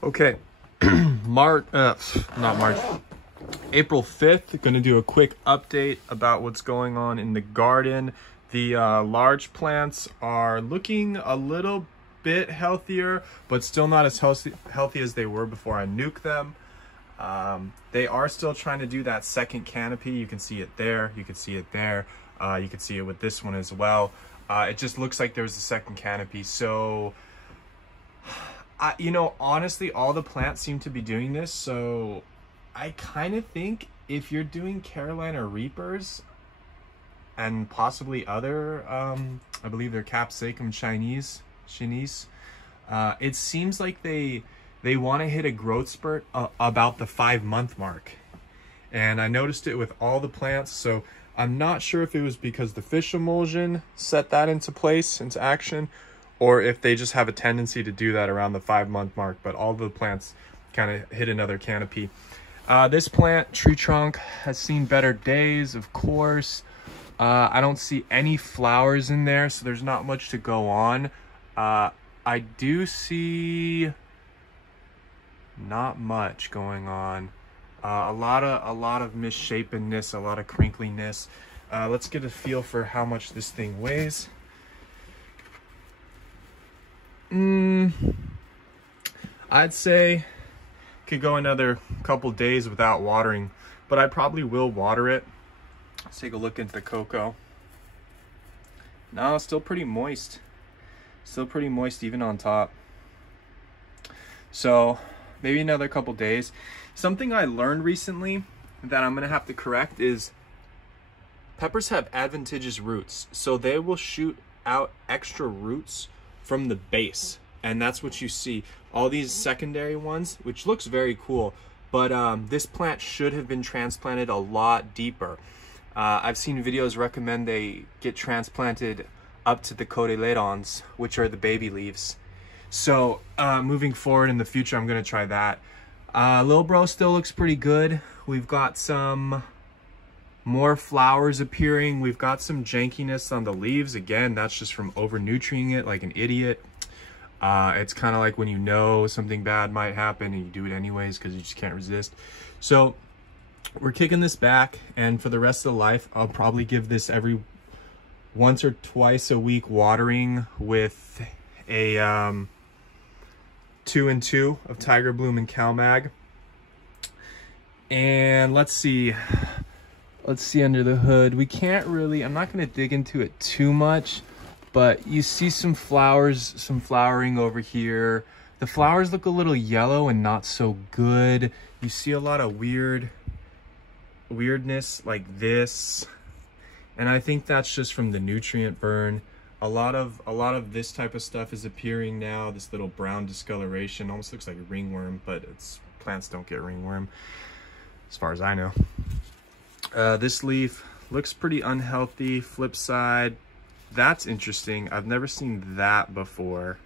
Okay, April 5th, gonna do a quick update about what's going on in the garden. The large plants are looking a little bit healthier, but still not as healthy as they were before I nuked them. They are still trying to do that second canopy. You can see it there, you can see it there, you can see it with this one as well. It just looks like there's a second canopy. So you know, honestly, all the plants seem to be doing this, so I kind of think if you're doing Carolina Reapers and possibly other, I believe they're Capsicum Chinese, it seems like they want to hit a growth spurt about the 5-month mark. And I noticed it with all the plants, so I'm not sure if it was because the fish emulsion set that into place, into action, or if they just have a tendency to do that around the 5-month mark. But all the plants kind of hit another canopy. This plant, tree trunk, has seen better days, of course. I don't see any flowers in there, so there's not much to go on. I do see not much going on. A lot of misshapenness, a lot of crinkliness. Let's get a feel for how much this thing weighs. I'd say could go another couple days without watering, but I probably will water it. Let's take a look into the cocoa. No, still pretty moist. Still pretty moist even on top. So maybe another couple days. Something I learned recently that I'm gonna have to correct is peppers have adventitious roots, so they will shoot out extra roots from the base, and that's what you see. All these secondary ones, which looks very cool, but this plant should have been transplanted a lot deeper. I've seen videos recommend they get transplanted up to the cotyledons, which are the baby leaves. So moving forward in the future, I'm gonna try that. Lil Bro still looks pretty good. We've got some more flowers appearing. We've got some jankiness on the leaves. Again, that's just from over nutrient it like an idiot. It's kind of like when you know something bad might happen and you do it anyways because you just can't resist. So we're kicking this back, and for the rest of the life, I'll probably give this every once or twice a week watering with a 2-in-2 of Tigerbloom and Calmag. And let's see under the hood. We can't really, I'm not going to dig into it too much, but you see some flowers, some flowering over here. The flowers look a little yellow and not so good. You see a lot of weirdness like this, and I think that's just from the nutrient burn. A lot of this type of stuff is appearing now. This little brown discoloration almost looks like a ringworm, but plants don't get ringworm as far as I know. This leaf looks pretty unhealthy. Flip side, that's interesting. I've never seen that before.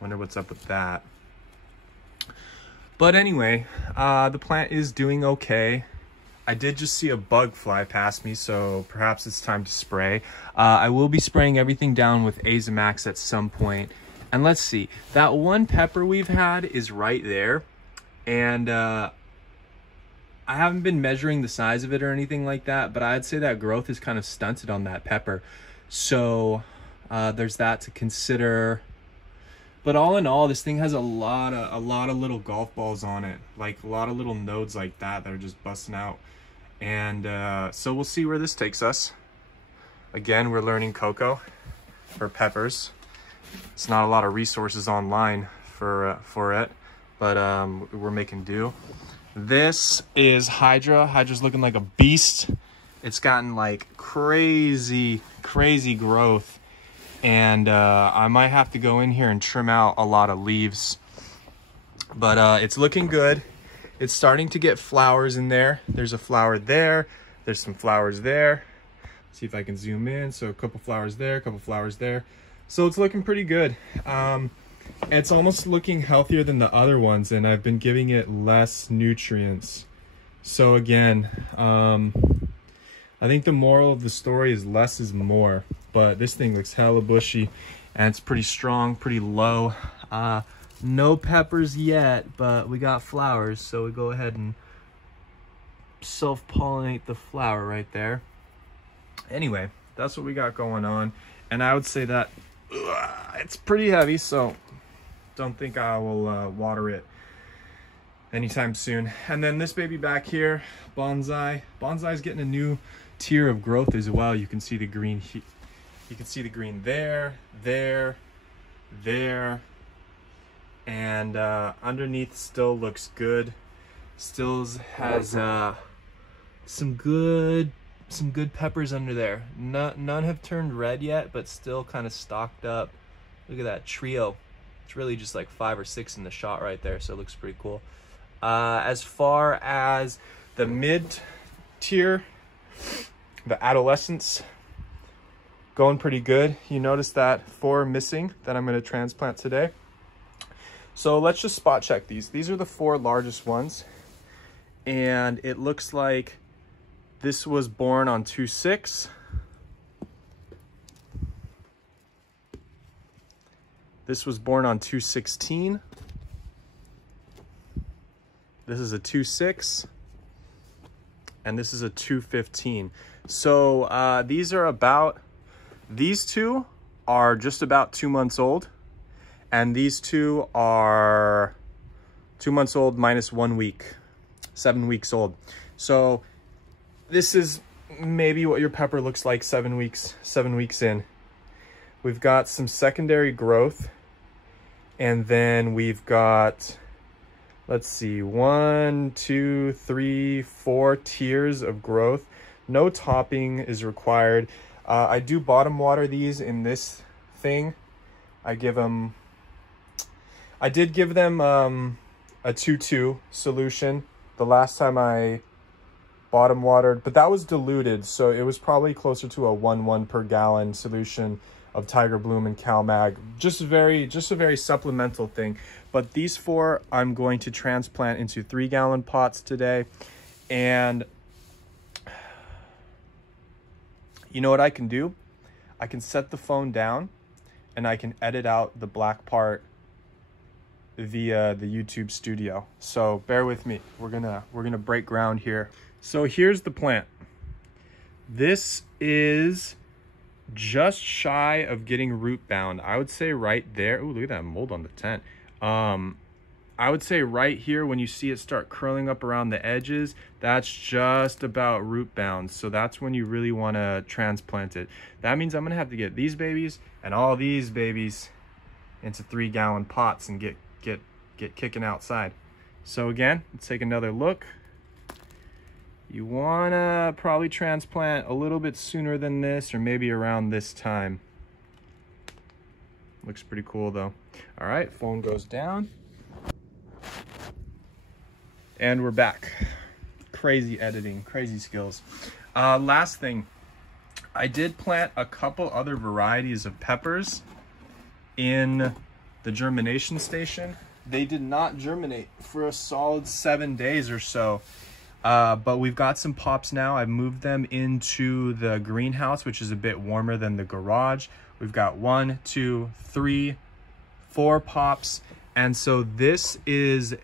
Wonder what's up with that. But anyway, the plant is doing okay. I did just see a bug fly past me, so perhaps it's time to spray. I will be spraying everything down with Azamax at some point. And let's see, that one pepper we've had is right there. And I haven't been measuring the size of it or anything like that, but I'd say that growth is kind of stunted on that pepper. So there's that to consider. But all in all, this thing has a lot of little golf balls on it, like a lot of little nodes like that are just busting out. And so we'll see where this takes us. Again, we're learning cocoa for peppers. It's not a lot of resources online for it, but we're making do. This is Hydra. Hydra's looking like a beast. It's gotten like crazy growth. And I might have to go in here and trim out a lot of leaves. But it's looking good. It's starting to get flowers in there. There's a flower there. There's some flowers there. Let's see if I can zoom in. So a couple flowers there, a couple flowers there. So it's looking pretty good. It's almost looking healthier than the other ones, and I've been giving it less nutrients. So again, I think the moral of the story is less is more. But this thing looks hella bushy, and it's pretty strong, pretty low. No peppers yet, but we got flowers, so we go ahead and self-pollinate the flower right there. Anyway, that's what we got going on, and I would say that it's pretty heavy, so don't think I will water it anytime soon. And then this baby back here, bonsai. Bonsai's getting a new tier of growth as well. You can see the green. You can see the green there, there, and underneath still looks good. Still has some good peppers under there. None have turned red yet, but still kind of stocked up. Look at that trio. It's really just like 5 or 6 in the shot right there, so it looks pretty cool. As far as the mid tier, the adolescents, going pretty good. You notice that 4 missing that I'm going to transplant today. So let's just spot check these. These are the 4 largest ones, and it looks like this was born on 2/6. This was born on 2/16. This is a 2/6, and this is a 2/15. So these 2 are just about 2 months old, and these 2 are 2 months old minus 1 week, 7 weeks old. So this is maybe what your pepper looks like 7 weeks in. We've got some secondary growth, and then we've got, let's see, 1, 2, 3, 4 tiers of growth. No topping is required. I do bottom water these in this thing. I did give them a 2-2 solution the last time I bottom watered, but that was diluted, so it was probably closer to a 1/1 per gallon solution of Tigerbloom and Calmag. Just a very supplemental thing. But these 4 I'm going to transplant into 3-gallon pots today. And you know what I can do? I can set the phone down and I can edit out the black part via the YouTube studio. So bear with me. We're gonna break ground here. So here's the plant. This is just shy of getting root bound. I would say right there. Oh, look at that mold on the tent. I would say right here, when you see it start curling up around the edges, that's just about root bound. So that's when you really want to transplant it. That means I'm going to have to get these babies and all these babies into 3-gallon pots and get kicking outside. So again, let's take another look. You want to probably transplant a little bit sooner than this, or maybe around this time. Looks pretty cool though. All right, phone goes down. And we're back. Crazy editing, crazy skills. Last thing, I did plant a couple other varieties of peppers in the germination station. They did not germinate for a solid 7 days or so. But we've got some pops now. I've moved them into the greenhouse, which is a bit warmer than the garage. We've got 1, 2, 3, 4 pops. And so this is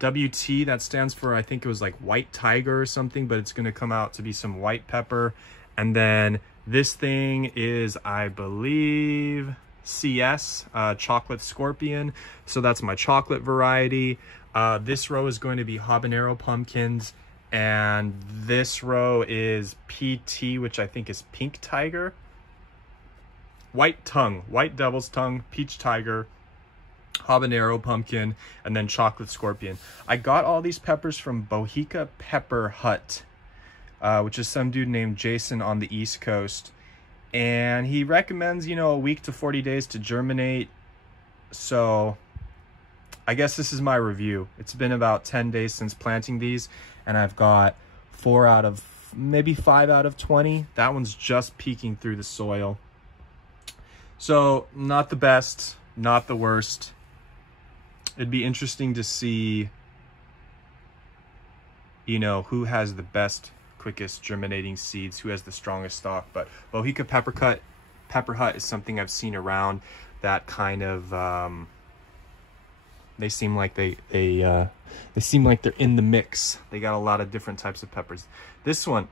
WT, that stands for, I think it was like white tiger or something, but it's gonna come out to be some white pepper. And then this thing is, I believe, CS, chocolate scorpion. So that's my chocolate variety. This row is going to be habanero pumpkins, and this row is PT, which I think is pink tiger. White tongue, white devil's tongue, peach tiger, habanero pumpkin, and then chocolate scorpion. I got all these peppers from Bohica Pepper Hut, which is some dude named Jason on the East Coast. And he recommends, you know, a week to 40 days to germinate. So I guess this is my review. It's been about 10 days since planting these, and I've got 4 out of, maybe 5 out of 20. That one's just peeking through the soil. So not the best, not the worst. It'd be interesting to see, you know, who has the best, quickest germinating seeds, who has the strongest stalk. But Bohica Pepper Hut is something I've seen around. that kind of they seem like they seem like they're in the mix. They got a lot of different types of peppers. This one,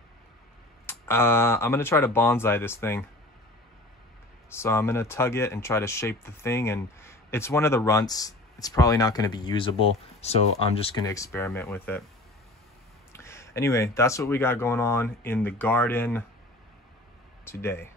I'm gonna try to bonsai this thing. So I'm gonna tug it and try to shape the thing, and it's one of the runts. It's probably not gonna be usable, so I'm just gonna experiment with it. Anyway, that's what we got going on in the garden today.